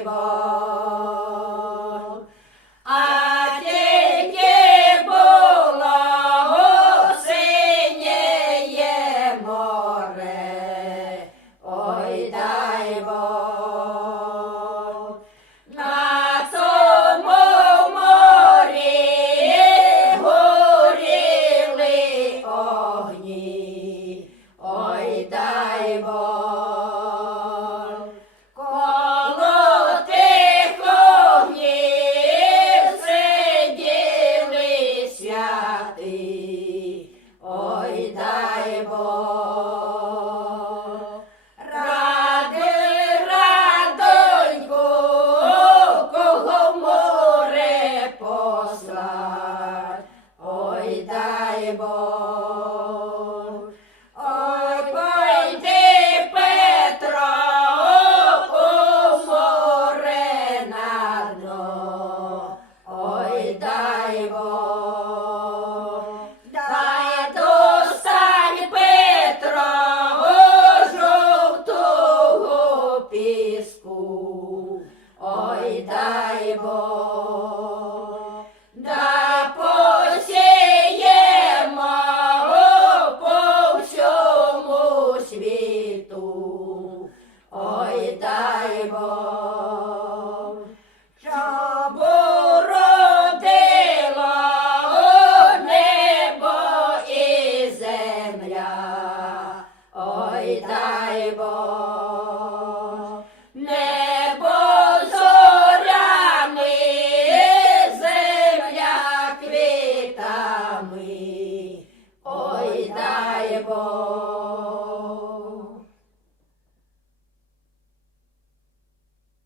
дай Бог. А тільки було синє море, ой дай Бог. На тому морі горіли ой. Послать, ой дай Бог. Ой, пойди, Петро, у море на дно, ой, дай Бог. Дай достань, Петро, у жовтого піску, ой, дай Бог. Дай